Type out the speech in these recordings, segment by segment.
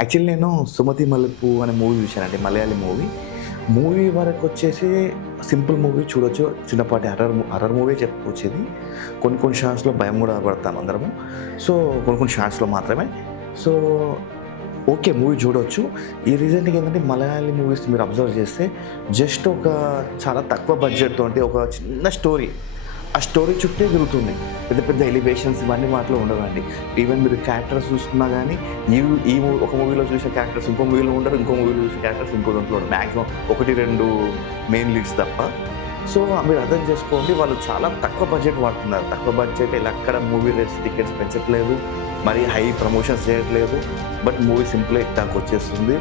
Actually నేను సుమతి మలుపు అనే మూవీ చూశానండి మలయాళీ మూవీ. మూవీ వరకు వచ్చేసి సింపుల్ మూవీ చూడొచ్చు. చిన్నపాటి హర్రర్ హర్రర్ మూవీ చెప్పుకొచ్చేది కొన్ని కొన్ని షార్ట్స్లో భయం కూడా పడతాం అందరము. సో కొన్ని కొన్ని షార్ట్స్లో మాత్రమే. సో ఓకే మూవీ చూడొచ్చు. ఈ రీజెంట్గా ఏంటంటే మలయాళీ మూవీస్ మీరు అబ్జర్వ్ చేస్తే జస్ట్ ఒక చాలా తక్కువ బడ్జెట్ తోటి ఒక చిన్న స్టోరీ ఆ స్టోరీ చుట్టే తిరుగుతుంది. పెద్ద పెద్ద ఎలివేషన్స్ ఇవన్నీ మాటలో ఉండవండి. ఈవెన్ మీరు క్యారెక్టర్స్ చూసుకున్నా కానీ ఈ ఈ ఒక మూవీలో చూసే క్యారెక్టర్స్ ఇంకో మూవీలో ఉండరు ఇంకో మూవీలో చూసే క్యారెక్టర్స్ ఇంకో దాంట్లో ఉండరు. మ్యాక్సిమం ఒకటి రెండు మెయిన్ లీడ్స్ తప్ప. సో మీరు అర్థం చేసుకోండి వాళ్ళు చాలా తక్కువ బడ్జెట్ వాడుతున్నారు. తక్కువ బడ్జెట్ ఇలా అక్కడ మూవీ రేట్స్ టికెట్స్ పెంచట్లేదు. మరి హై ప్రమోషన్స్ చేయట్లేదు. బట్ మూవీ సింపుల్ టాక్ వచ్చేస్తుంది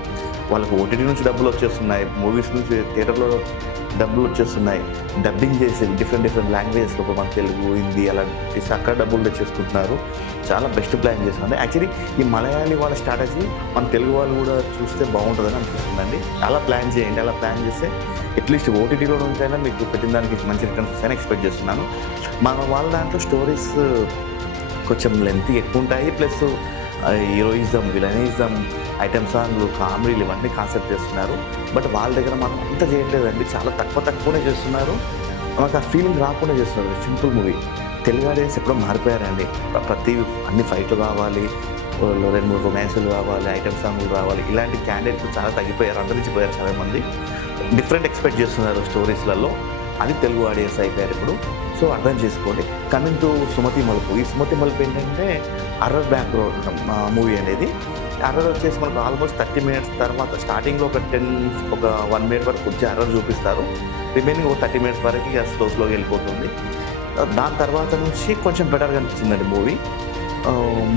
వాళ్ళకి ఓటీటీ నుంచి డబ్బులు వచ్చేస్తున్నాయి. మూవీస్ నుంచి థియేటర్లో డబ్బులు వచ్చేస్తున్నాయి. డబ్బింగ్ చేసి డిఫరెంట్ డిఫరెంట్ లాంగ్వేజెస్లో మన తెలుగు హిందీ అలా చేసి అక్కడ డబ్బులు తెచ్చేసుకుంటున్నారు. చాలా బెస్ట్ ప్లాన్ చేస్తున్నారు. యాక్చువల్లీ ఈ మలయాళీ వాళ్ళ స్ట్రాటజీ మన తెలుగు వాళ్ళు కూడా చూస్తే బాగుంటుందని అనిపిస్తుందండి. అలా ప్లాన్ చేయండి. అలా ప్లాన్ చేస్తే అట్లీస్ట్ ఓటీటీలో నుంచి మీకు పెట్టిన దానికి మంచి రిటర్న్స్ వస్తాయని ఎక్స్పెక్ట్ చేస్తున్నాను. మన వాళ్ళ దాంట్లో స్టోరీస్ కొంచెం లెంత్ ఎక్కువ ఉంటాయి. ప్లస్ హీరోయిజం విలనిజం ఐటమ్ సాంగ్లు కామెడీలు ఇవన్నీ కాన్సెప్ట్ చేస్తున్నారు. బట్ వాళ్ళ దగ్గర మనం అంత చేయట్లేదండి. చాలా తక్కువ తక్కువనే చేస్తున్నారు. మనకు ఆ ఫీలింగ్ రాకుండా చేస్తున్నారు. Simple movie. తెలుగు ఆడియన్స్ ఎప్పుడో మారిపోయారండి. ప్రతి అన్ని ఫైట్లు కావాలి రెండు మూడు రొమాన్సులు కావాలి ఐటమ్ సాంగ్లు కావాలి ఇలాంటి క్యాండిడేట్లు చాలా తగ్గిపోయారు. అంతరించిపోయారు చాలామంది డిఫరెంట్ ఎక్స్పెక్ట్ చేస్తున్నారు స్టోరీస్లలో. అది తెలుగు ఆడియన్స్ అయిపోయారు ఇప్పుడు. సో అర్థం చేసుకోండి. కమింగ్ టు సుమతి మలుపు. ఈ సుమతి మలుపు ఏంటంటే అర్రర్ బ్యాక్గ్రౌండ్ మూవీ అనేది. అర్రర్ వచ్చేసి మనకు ఆల్మోస్ట్ థర్టీ మినిట్స్ తర్వాత స్టార్టింగ్లో ఒక టెన్ ఒక వన్ మినిట్ వరకు వచ్చి అర్రర్ చూపిస్తారు. రిమైనింగ్ ఒక థర్టీ మినిట్స్ వరకు ఇక స్లో స్లోగా వెళ్ళిపోతుంది. దాని తర్వాత నుంచి కొంచెం బెటర్గా అనిపించిందండి మూవీ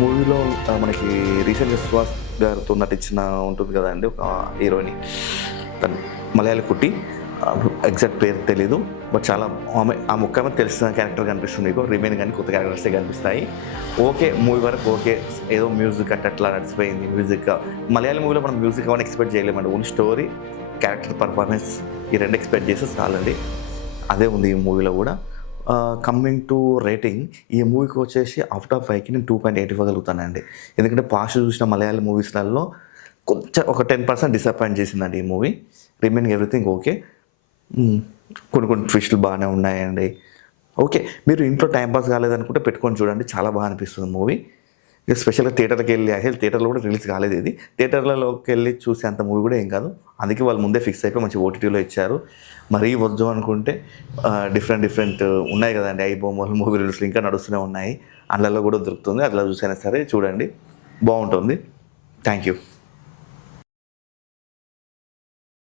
మూవీలో మనకి రీసెంట్గా సుహాస్ గారితో నటించిన ఉంటుంది కదండి ఒక హీరోయిన్. తను మలయాళ కుట్టి. ఎగ్జాక్ట్ పేరు తెలీదు బట్ చాలా ఆమె ఆ ముక్క ఆమె తెలిసిన క్యారెక్టర్ కనిపిస్తుంది మీకు. రిమైనింగ్ కానీ కొత్త క్యారెక్టర్సే కనిపిస్తాయి. ఓకే మూవీ వరకు ఓకే ఏదో మ్యూజిక్ అట్ట అట్లా నడిచిపోయింది. మ్యూజిక్ మలయాళ మూవీలో మనం మ్యూజిక్ అవన్నీ ఎక్స్పెక్ట్ చేయలేమండి. ఓన్లీ స్టోరీ క్యారెక్టర్ పర్ఫార్మెన్స్ ఈ రెండు ఎక్స్పెక్ట్ చేస్తే చాలండి. అదే ఉంది ఈ మూవీలో కూడా. కమ్మింగ్ టు రేటింగ్ ఈ మూవీకి వచ్చేసి అవుట్ ఆఫ్ ఫైవ్కి నేను టూ పాయింట్ ఎయిటీ ఇవ్వగలుగుతానండి ఎందుకంటే పాస్ట్ చూసిన మలయాళ మూవీస్లలో కొంచెం ఒక టెన్ పర్సెంట్ డిసప్పాయింట్ చేసిందండి ఈ మూవీ. రిమైనింగ్ ఎవ్రీథింగ్ ఓకే కొన్ని కొన్ని ట్విస్టులు బాగానే ఉన్నాయండి. ఓకే మీరు ఇంట్లో టైం పాస్ కాలేదనుకుంటే పెట్టుకొని చూడండి చాలా బాగా అనిపిస్తుంది మూవీ. ఇక స్పెషల్గా థియేటర్కి వెళ్ళి అసలు థియేటర్లో కూడా రిలీజ్ కాలేదు ఇది. థియేటర్లలోకి వెళ్ళి చూసే అంత మూవీ కూడా ఏం కాదు. అందుకే వాళ్ళు ముందే ఫిక్స్ అయిపోయి మంచి ఓటీటీలో ఇచ్చారు. మరీ వద్దు అనుకుంటే డిఫరెంట్ డిఫరెంట్ ఉన్నాయి కదండి. ఐ బొమ్మలు మూవీ రిలీజ్లు ఇంకా నడుస్తూనే ఉన్నాయి. అందులో కూడా దొరుకుతుంది. అట్లా చూసైనా సరే చూడండి. బాగుంటుంది. Thank you